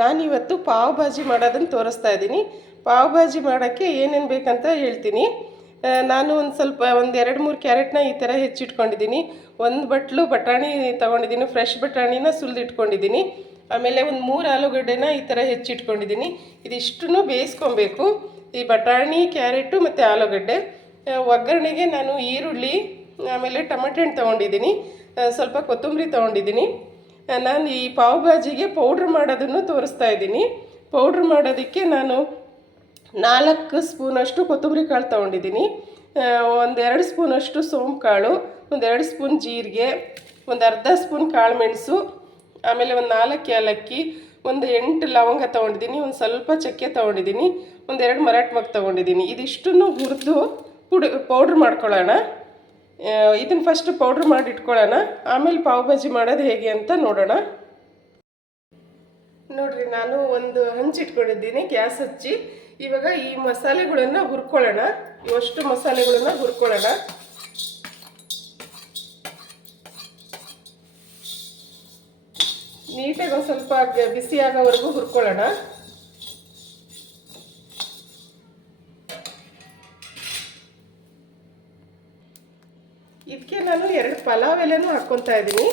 ನಾನಿವತ್ತು ಪಾವ್ ಭಾಜಿ ಮಾಡೋದನ್ನು ತೋರಿಸ್ತಾ ಇದ್ದೀನಿ. ಪಾವ್ ಭಾಜಿ ಮಾಡೋಕ್ಕೆ ಏನೇನು ಬೇಕಂತ ಹೇಳ್ತೀನಿ. ನಾನು ಒಂದು ಸ್ವಲ್ಪ ಒಂದು ಎರಡು ಮೂರು ಕ್ಯಾರೆಟ್ನ ಈ ಥರ ಹೆಚ್ಚಿಟ್ಕೊಂಡಿದ್ದೀನಿ. ಒಂದು ಬಟ್ಲು ಬಟಾಣಿ ತೊಗೊಂಡಿದ್ದೀನಿ, ಫ್ರೆಶ್ ಬಟಾಣಿನ ಸುಲಿದು ಇಟ್ಕೊಂಡಿದ್ದೀನಿ ಆಮೇಲೆ ಒಂದು ಮೂರು ಆಲೂಗಡ್ಡೆನ ಈ ಥರ ಹೆಚ್ಚಿಟ್ಕೊಂಡಿದ್ದೀನಿ. ಇದಿಷ್ಟು ಬೇಯಿಸ್ಕೊಬೇಕು. ಈ ಬಟಾಣಿ, ಕ್ಯಾರೆಟು ಮತ್ತು ಆಲೂಗಡ್ಡೆ. ಒಗ್ಗರಣೆಗೆ ನಾನು ಈರುಳ್ಳಿ, ಆಮೇಲೆ ಟೊಮೆಟೆ ಹಣ್ಣು ತೊಗೊಂಡಿದ್ದೀನಿ ಸ್ವಲ್ಪ ಕೊತ್ತಂಬರಿ ತೊಗೊಂಡಿದ್ದೀನಿ. ನಾನು ಈ ಪಾವ್ ಭಾಜಿಗೆ ಪೌಡ್ರ್ ಮಾಡೋದನ್ನು ತೋರಿಸ್ತಾ ಇದ್ದೀನಿ. ಪೌಡ್ರ್ ಮಾಡೋದಕ್ಕೆ ನಾನು ನಾಲ್ಕು ಸ್ಪೂನಷ್ಟು ಕೊತ್ತಂಬರಿ ಕಾಳು ತೊಗೊಂಡಿದ್ದೀನಿ. ಒಂದೆರಡು ಸ್ಪೂನಷ್ಟು ಸೋಂಪು ಕಾಳು ಒಂದೆರಡು ಸ್ಪೂನ್ ಜೀರಿಗೆ, ಒಂದು ಅರ್ಧ ಸ್ಪೂನ್ ಕಾಳು ಮೆಣಸು, ಆಮೇಲೆ ಒಂದು ನಾಲ್ಕು ಏಲಕ್ಕಿ, ಒಂದು ಎಂಟು ಲವಂಗ ತೊಗೊಂಡಿದ್ದೀನಿ, ಒಂದು ಸ್ವಲ್ಪ ಚಕ್ಕೆ ತೊಗೊಂಡಿದ್ದೀನಿ ಒಂದೆರಡು ಮರಾಠ ಮಗ್ ತೊಗೊಂಡಿದ್ದೀನಿ. ಇದಿಷ್ಟನ್ನು ಹುರಿದು ಪುಡಿ ಪೌಡ್ರ್ ಮಾಡ್ಕೊಳ್ಳೋಣ. ಇದನ್ನು ಫಸ್ಟ್ ಪೌಡ್ರ್ ಮಾಡಿ ಇಟ್ಕೊಳ್ಳೋಣ ಆಮೇಲೆ ಪಾವ್ ಭಾಜಿ ಮಾಡೋದು ಹೇಗೆ ಅಂತ ನೋಡೋಣ. ನೋಡ್ರಿ, ನಾನು ಒಂದು ಹಂಚಿಟ್ಕೊಂಡಿದ್ದೀನಿ ಗ್ಯಾಸ್ ಹಚ್ಚಿ. ಇವಾಗ ಈ ಮಸಾಲೆಗಳನ್ನು ಹುರ್ಕೊಳ್ಳೋಣ. ಇವಷ್ಟು ಮಸಾಲೆಗಳನ್ನು ಹುರ್ಕೊಳ್ಳೋಣ. ನೀಟಾಗಿ ಒಂದು ಸ್ವಲ್ಪ ಬಿಸಿ ಆಗೋವರೆಗೂ ಹುರ್ಕೊಳ್ಳೋಣ. ಇದಕ್ಕೆ ನಾನು ಎರಡು ಪಲಾವ್ ಎಲೆನೂ ಹಾಕ್ಕೊತಾ ಇದ್ದೀನಿ.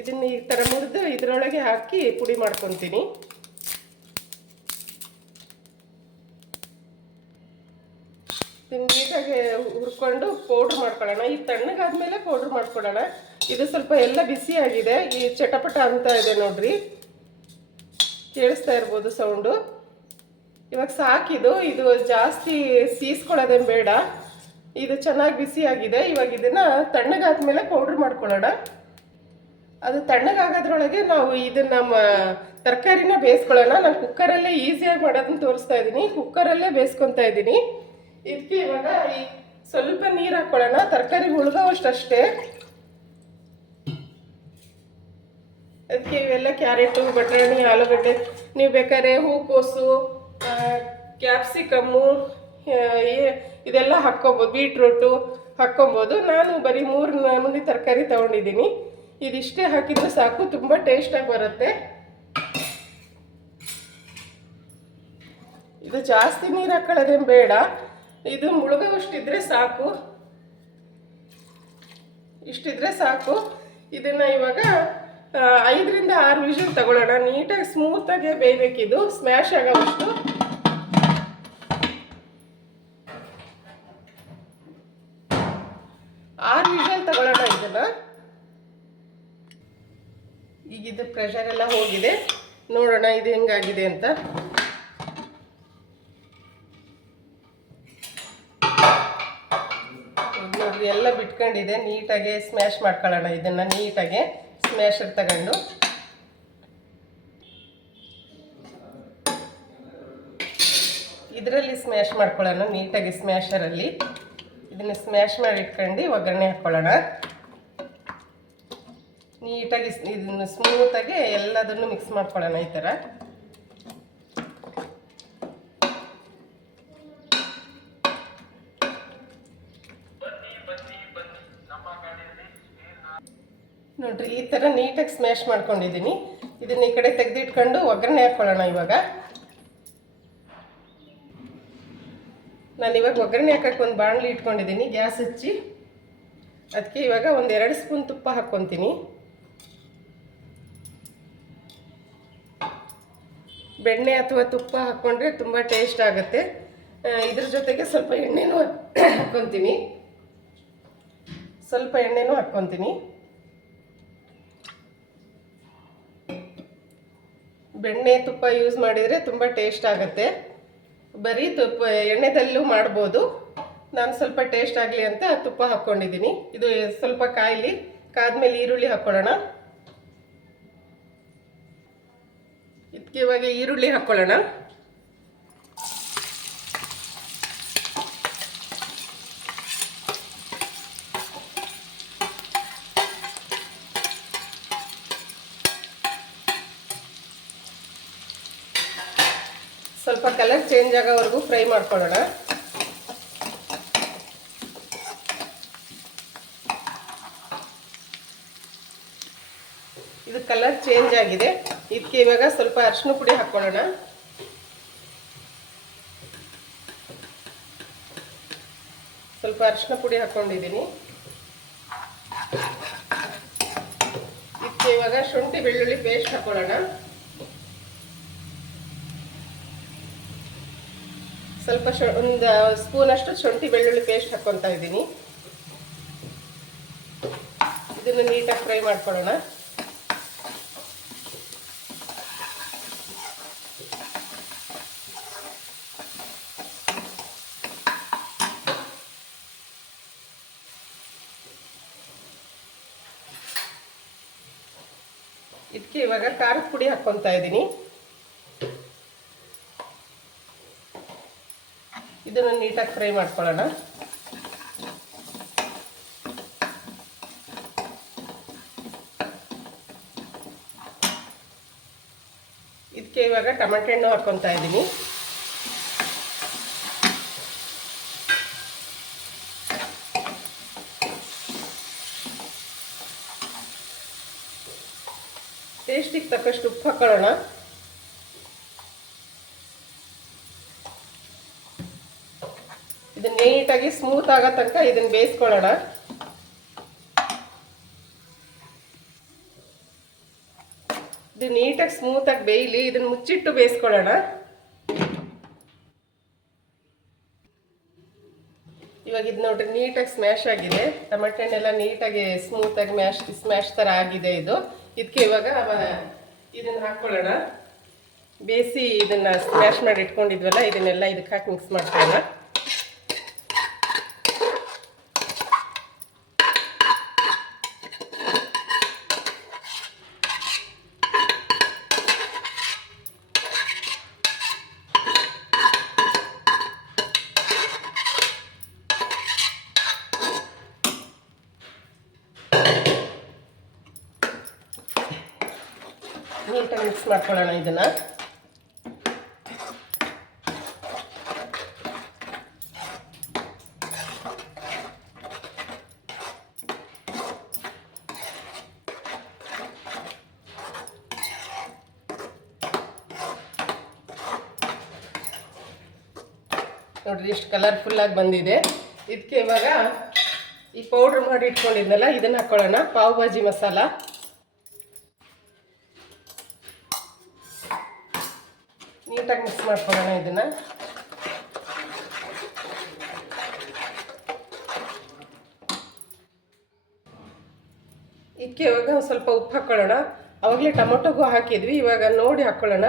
ಇದನ್ನು ಈ ಥರ ಮುರಿದು ಇದರೊಳಗೆ ಹಾಕಿ ಪುಡಿ ಮಾಡ್ಕೊತೀನಿ ಇದನ್ನು ನೀಟಾಗಿ ಹುರ್ಕೊಂಡು ಪೌಡ್ರ್ ಮಾಡ್ಕೊಳ್ಳೋಣ. ಈ ತಣ್ಣಗಾದ್ಮೇಲೆ ಪೌಡ್ರ್ ಮಾಡ್ಕೊಳ್ಳೋಣ. ಇದು ಸ್ವಲ್ಪ ಎಲ್ಲ ಬಿಸಿ ಆಗಿದೆ. ಈ ಚಟಪಟ ಅಂತ ಇದೆ ನೋಡ್ರಿ. ಕೇಳಿಸ್ತಾ ಇರ್ಬೋದು ಸೌಂಡು ಇವಾಗ ಸಾಕಿದು ಇದು ಜಾಸ್ತಿ ಸೀಸ್ಕೊಳ್ಳೋದೇನು ಬೇಡ. ಇದು ಚೆನ್ನಾಗಿ ಬಿಸಿ ಆಗಿದೆ. ಇವಾಗ ಇದನ್ನ ತಣ್ಣಗಾದ್ಮೇಲೆ ಪೌಡ್ರ್ ಮಾಡ್ಕೊಳ್ಳೋಣ. ಅದು ತಣ್ಣಗಾಗೋದ್ರೊಳಗೆ ನಾವು ಇದನ್ನ ತರಕಾರಿನ ಬೇಯಿಸ್ಕೊಳ್ಳೋಣ. ನಾನು ಕುಕ್ಕರಲ್ಲೇ ಈಸಿಯಾಗಿ ಮಾಡೋದನ್ನ ತೋರಿಸ್ತಾ ಇದ್ದೀನಿ ಕುಕ್ಕರಲ್ಲೇ ಬೇಯಿಸ್ಕೊತಾ ಇದ್ದೀನಿ ಇದಕ್ಕೆ ಇವಾಗ ಈ ಸ್ವಲ್ಪ ನೀರು ಹಾಕ್ಕೊಳ್ಳೋಣ ತರಕಾರಿ ಉಳ್ಗೋವಷ್ಟಷ್ಟೇ ಅದಕ್ಕೆ ಇವೆಲ್ಲ ಕ್ಯಾರೆಟು, ಬಟಾಣಿ, ಆಲೂಗಡ್ಡೆ. ನೀವು ಬೇಕಾದ್ರೆ ಹೂಕೋಸು ಕ್ಯಾಪ್ಸಿಕಮ್ಮು ಇದೆಲ್ಲ ಹಾಕ್ಕೊಬೋದು, ಬೀಟ್ರೂಟು ಹಾಕ್ಕೊಬೋದು. ನಾನು ಬರೀ ಮೂರು ನಮೂನಿ ತರಕಾರಿ ತೊಗೊಂಡಿದ್ದೀನಿ. ಇದಿಷ್ಟೇ ಹಾಕಿದ್ರೆ ಸಾಕು, ತುಂಬ ಟೇಸ್ಟಾಗಿ ಬರುತ್ತೆ. ಇದು ಜಾಸ್ತಿ ನೀರು ಹಾಕೊಳ್ಳೋದೇನು ಬೇಡ. ಇದು ಮುಳುಗೋಷ್ಟಿದ್ರೆ ಸಾಕು. ಇಷ್ಟಿದ್ರೆ ಸಾಕು. ಇದನ್ನ ಇವಾಗ ಐದರಿಂದ ಆರು ವಿಷನ್ ತಗೊಳ್ಳೋಣ. ನೀಟಾಗಿ ಸ್ಮೂತಾಗೆ ಬೇಯಬೇಕಿದು. ಸ್ಮ್ಯಾಶ್ ಆಗೋವಷ್ಟು. ಪ್ರೆಷರ್ ಎಲ್ಲ ಹೋಗಿದೆ. ನೋಡೋಣ ಇದು ಹೆಂಗಾಗಿದೆ ಅಂತ. ಎಲ್ಲ ಬಿಟ್ಕೊಂಡಿದೆ. ನೀಟಾಗಿ ಸ್ಮ್ಯಾಶ್ ಮಾಡ್ಕೊಳ್ಳೋಣ ಇದನ್ನ ನೀಟಾಗಿ. ಸ್ಮ್ಯಾಶರ್ ತಗೊಂಡು. ಇದರಲ್ಲಿ ಸ್ಮ್ಯಾಶ್ ಮಾಡ್ಕೊಳ್ಳೋಣ ನೀಟಾಗಿ ಸ್ಮ್ಯಾಶರಲ್ಲಿ ಇದನ್ನು ಸ್ಮ್ಯಾಶ್ ಮಾಡಿ ಇಟ್ಕೊಂಡು ಒಗ್ಗರಣೆ ಹಾಕ್ಕೊಳ್ಳೋಣ ನೀಟಾಗಿ ಇದನ್ನು ಸ್ಮೂತಾಗಿ ಎಲ್ಲದನ್ನು ಮಿಕ್ಸ್ ಮಾಡ್ಕೊಳ್ಳೋಣ ಈ ಥರ ನೋಡ್ರಿ, ಈ ಥರ ನೀಟಾಗಿ ಸ್ಮ್ಯಾಶ್ ಮಾಡ್ಕೊಂಡಿದ್ದೀನಿ. ಇದನ್ನ ಈ ಕಡೆ ತೆಗೆದಿಟ್ಕೊಂಡು ಒಗ್ಗರಣೆ ಹಾಕ್ಕೊಳ್ಳೋಣ ಇವಾಗ. ನಾನು ಇವಾಗ ಒಗ್ಗರಣೆ ಹಾಕಕ್ಕೆ ಒಂದು ಬಾಣಲಿ ಇಟ್ಕೊಂಡಿದ್ದೀನಿ, ಗ್ಯಾಸ್ ಹಚ್ಚಿ. ಅದಕ್ಕೆ ಇವಾಗ ಒಂದು ಎರಡು ಸ್ಪೂನ್ ತುಪ್ಪ ಹಾಕ್ಕೊತೀನಿ. ಬೆಣ್ಣೆ ಅಥವಾ ತುಪ್ಪ ಹಾಕ್ಕೊಂಡ್ರೆ ತುಂಬ ಟೇಸ್ಟ್ ಆಗುತ್ತೆ. ಇದ್ರ ಜೊತೆಗೆ ಸ್ವಲ್ಪ ಎಣ್ಣೆನೂ ಹಾಕ್ಕೊತೀನಿ ಸ್ವಲ್ಪ ಎಣ್ಣೆನೂ ಹಾಕ್ಕೊತೀನಿ ಬೆಣ್ಣೆ, ತುಪ್ಪ ಯೂಸ್ ಮಾಡಿದರೆ ತುಂಬ ಟೇಸ್ಟ್ ಆಗುತ್ತೆ. ಬರೀ ತುಪ್ಪ, ಎಣ್ಣೆದಲ್ಲೂ ಮಾಡ್ಬೋದು. ನಾನು ಸ್ವಲ್ಪ ಟೇಸ್ಟ್ ಆಗಲಿ ಅಂತ ತುಪ್ಪ ಹಾಕ್ಕೊಂಡಿದ್ದೀನಿ ಇದು ಸ್ವಲ್ಪ ಕಾಯಲಿ, ಕಾದ್ಮೇಲೆ ಈರುಳ್ಳಿ ಹಾಕ್ಕೊಳ್ಳೋಣ ಇದಕ್ಕೆ ಇವಾಗ ಈರುಳ್ಳಿ ಹಾಕ್ಕೊಳ್ಳೋಣ ಸ್ವಲ್ಪ ಕಲರ್ ಚೇಂಜ್ ಆಗೋವರೆಗೂ ಫ್ರೈ ಮಾಡ್ಕೊಳ್ಳೋಣ. ಇದು ಕಲರ್ ಚೇಂಜ್ ಆಗಿದೆ. ಇದಕ್ಕೆ ಇವಾಗ ಸ್ವಲ್ಪ ಅರಿಶಿನ ಪುಡಿ ಹಾಕ್ಕೊಳ್ಳೋಣ ಸ್ವಲ್ಪ ಅರಿಶಿನ ಪುಡಿ ಹಾಕ್ಕೊಂಡಿದ್ದೀನಿ ಇದಕ್ಕೆ ಇವಾಗ ಶುಂಠಿ ಬೆಳ್ಳುಳ್ಳಿ ಪೇಸ್ಟ್ ಹಾಕೊಳ್ಳೋಣ. ಸ್ವಲ್ಪ ಒಂದು ಸ್ಪೂನ್ ಅಷ್ಟು ಶುಂಠಿ ಬೆಳ್ಳುಳ್ಳಿ ಪೇಸ್ಟ್ ಹಾಕ್ಕೊತಾ ಇದ್ದೀನಿ. ಇದನ್ನು ನೀಟಾಗಿ ಫ್ರೈ ಮಾಡ್ಕೊಳ್ಳೋಣ. ಇದಕ್ಕೆ ಇವಾಗ ಖಾರದ ಪುಡಿ ಹಾಕ್ಕೊತಾ ಇದ್ದೀನಿ. ಇದನ್ನು ನೀಟಾಗಿ ಫ್ರೈ ಮಾಡ್ಕೊಳ್ಳೋಣ. ಇದಕ್ಕೆ ಇವಾಗ ಟೊಮೆಟೊ ಹಣ್ಣು ಹಾಕ್ಕೊತಾ ಇದ್ದೀನಿ. ಟೇಸ್ಟಿಗೆ ತಕ್ಕಷ್ಟು ಉಪ್ಪು ಹಾಕೊಳ್ಳೋಣ ಇದನ್ನ ನೀಟಾಗಿ ಸ್ಮೂತ್ ಆಗೋ ತನಕ ಇದನ್ನ ಬೇಯಿಸ್ಕೊಳ್ಳೋಣ ಇದು ನೀಟಾಗಿ ಸ್ಮೂತಾಗಿ ಬೇಯಲಿ ಇದನ್ನ ಮುಚ್ಚಿಟ್ಟು ಬೇಯಿಸ್ಕೊಳ್ಳೋಣ ಇವಾಗ ಇದು ನೋಡ್ರಿ ನೀಟಾಗಿ ಸ್ಮ್ಯಾಶ್ ಆಗಿದೆ। ಟೊಮೆಟೊ ಹಣ್ಣೆಲ್ಲ ನೀಟಾಗಿ ಸ್ಮೂತಾಗಿ ಮ್ಯಾಶ್ ಸ್ಮ್ಯಾಶ್ ಥರ ಆಗಿದೆ ಇದು। ಇದಕ್ಕೆ ಇವಾಗ ಇದನ್ನು ಹಾಕ್ಕೊಳ್ಳೋಣ ಬೇಯಿಸಿ ಇದನ್ನು ಸ್ಮ್ಯಾಶ್ ಮಾಡಿ ಇಟ್ಕೊಂಡಿದ್ವಲ್ಲ ಇದನ್ನೆಲ್ಲ ಇದಕ್ಕೆ ಹಾಕಿ ಮಿಕ್ಸ್ ಮಾಡ್ಕೊಳ್ಳೋಣ. ನೀಟಾಗಿ ಮಿಕ್ಸ್ ಮಾಡ್ಕೊಳ್ಳೋಣ ಇದನ್ನು. ನೋಡ್ರಿ ಎಷ್ಟು ಕಲರ್ಫುಲ್ಲಾಗಿ ಬಂದಿದೆ. ಇದಕ್ಕೆ ಇವಾಗ ಈ ಪೌಡ್ರ್ ಮಾಡಿ ಇಟ್ಕೊಂಡಿದ್ನಲ್ಲ, ಇದನ್ನು ಹಾಕ್ಕೊಳ್ಳೋಣ ಪಾವ್ ಭಾಜಿ ಮಸಾಲ ನೀಟಾಗಿ ಮಾಡ್ಕೊಳ್ಳೋಣ ಇದನ್ನು. ಇದಕ್ಕೆ ಇವಾಗ ಸ್ವಲ್ಪ ಉಪ್ಪು ಹಾಕ್ಕೊಳ್ಳೋಣ ಅವಾಗಲೇ ಟೊಮೊಟೊಗೂ ಹಾಕಿದ್ವಿ, ಇವಾಗ ನೋಡಿ ಹಾಕ್ಕೊಳ್ಳೋಣ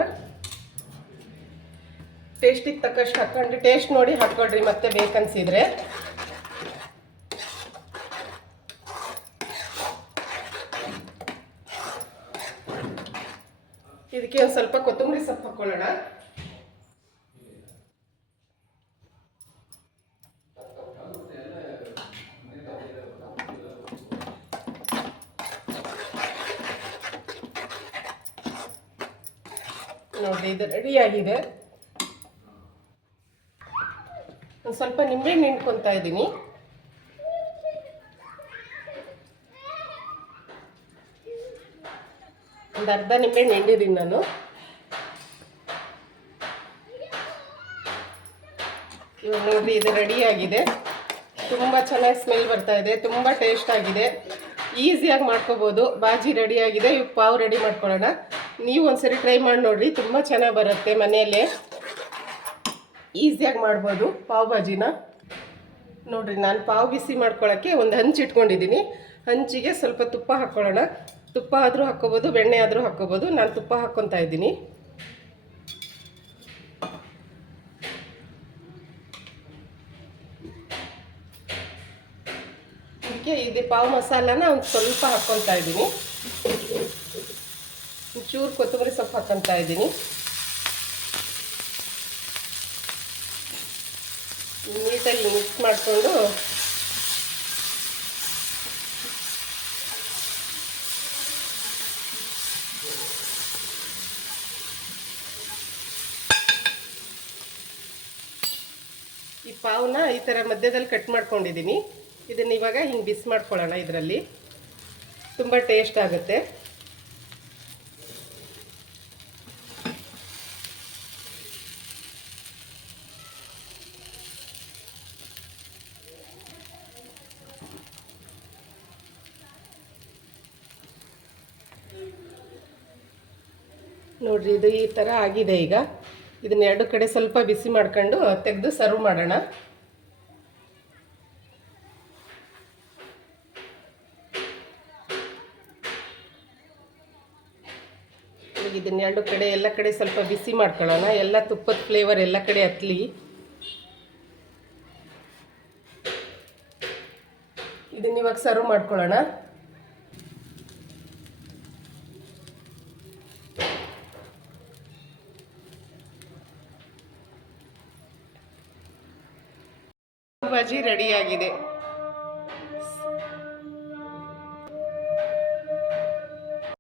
ಟೇಸ್ಟಿಗೆ ತಕ್ಕಷ್ಟು ಹಾಕ್ಕೊಂಡು ಟೇಸ್ಟ್ ನೋಡಿ ಹಾಕ್ಕೊಳ್ರಿ ಮತ್ತೆ ಬೇಕನ್ಸಿದ್ರೆ ಇದಕ್ಕೆ ಒಂದು ಸ್ವಲ್ಪ ಕೊತ್ತಂಬರಿ ಸೊಪ್ಪು ಹಾಕ್ಕೊಳ್ಳೋಣ ನೋಡಿ ಇದು ರೆಡಿಯಾಗಿದೆ ಒಂದು ಸ್ವಲ್ಪ ನಿಂಬೆಹಣ್ಣು ಹಿಂಡ್ಕೊತಾ ಇದ್ದೀನಿ. ಒಂದು ಅರ್ಧ ನಿಂಬೆಹಣ್ಣು ಹಿಂಡಿದ್ದೀನಿ ನಾನು. ಇವಾಗ ನೋಡ್ರಿ, ಇದು ರೆಡಿಯಾಗಿದೆ ತುಂಬ ಚೆನ್ನಾಗಿ ಸ್ಮೆಲ್ ಬರ್ತಾ ಇದೆ, ತುಂಬ ಟೇಸ್ಟ್ ಆಗಿದೆ. ಈಸಿಯಾಗಿ ಮಾಡ್ಕೋಬೋದು. ಬಾಜಿ ರೆಡಿಯಾಗಿದೆ ಇವಾಗ ಪಾವ್ ರೆಡಿ ಮಾಡ್ಕೊಳ್ಳೋಣ. ನೀವು ಒಂದ್ಸರಿ ಟ್ರೈ ಮಾಡಿ ನೋಡ್ರಿ, ತುಂಬ ಚೆನ್ನಾಗಿ ಬರುತ್ತೆ ಮನೆಯಲ್ಲೇ. ಈಸಿಯಾಗಿ ಮಾಡ್ಬೋದು ಪಾವ್ ಭಾಜಿನ. ನೋಡ್ರಿ, ನಾನು ಪಾವ್ ಬಿಸಿ ಮಾಡ್ಕೊಳ್ಳೋಕ್ಕೆ ಒಂದು ಹಂಚು ಇಟ್ಕೊಂಡಿದ್ದೀನಿ. ಹಂಚಿಗೆ ಸ್ವಲ್ಪ ತುಪ್ಪ ಹಾಕ್ಕೊಳ್ಳೋಣ ತುಪ್ಪ ಆದರೂ ಹಾಕ್ಕೋಬೋದು, ಬೆಣ್ಣೆ ಆದರೂ ಹಾಕ್ಕೋಬೋದು. ನಾನು ತುಪ್ಪ ಹಾಕ್ಕೊತಾ ಇದ್ದೀನಿ. ಇದಕ್ಕೆ ಇದು ಪಾವ್ ಮಸಾಲಾನ ಒಂದು ಸ್ವಲ್ಪ ಹಾಕ್ಕೊತಾ ಇದ್ದೀನಿ. ಚೂರು ಕೊತ್ತಂಬರಿ ಸೊಪ್ಪು ಹಾಕೊಂತ ಇದ್ದೀನಿ. ನೀಟಾಗಿ ಮಿಕ್ಸ್ ಮಾಡಿಕೊಂಡು ಈ ಪಾವನ್ನ ಈ ಥರ ಮಧ್ಯದಲ್ಲಿ ಕಟ್ ಮಾಡ್ಕೊಂಡಿದ್ದೀನಿ. ಇದನ್ನು ಇವಾಗ ಹಿಂಗೆ ಬಿಸಿ ಮಾಡ್ಕೊಳ್ಳೋಣ ಇದರಲ್ಲಿ. ತುಂಬ ಟೇಸ್ಟ್ ಆಗುತ್ತೆ. ನೋಡ್ರಿ, ಇದು ಈ ಥರ ಆಗಿದೆ ಈಗ. ಇದನ್ನ ಎರಡು ಕಡೆ ಸ್ವಲ್ಪ ಬಿಸಿ ಮಾಡ್ಕೊಂಡು ತೆಗೆದು ಸರ್ವ್ ಮಾಡೋಣ. ಇದನ್ನ ಎರಡು ಕಡೆ, ಎಲ್ಲ ಕಡೆ ಸ್ವಲ್ಪ ಬಿಸಿ ಮಾಡ್ಕೊಳ್ಳೋಣ. ಎಲ್ಲ ತುಪ್ಪದ ಫ್ಲೇವರ್ ಎಲ್ಲ ಕಡೆ ಹತ್ಲಿ. ಇದನ್ನ ಇವಾಗ ಸರ್ವ್ ಮಾಡ್ಕೊಳ್ಳೋಣ. ರೆಡಿಯಾಗಿದೆ.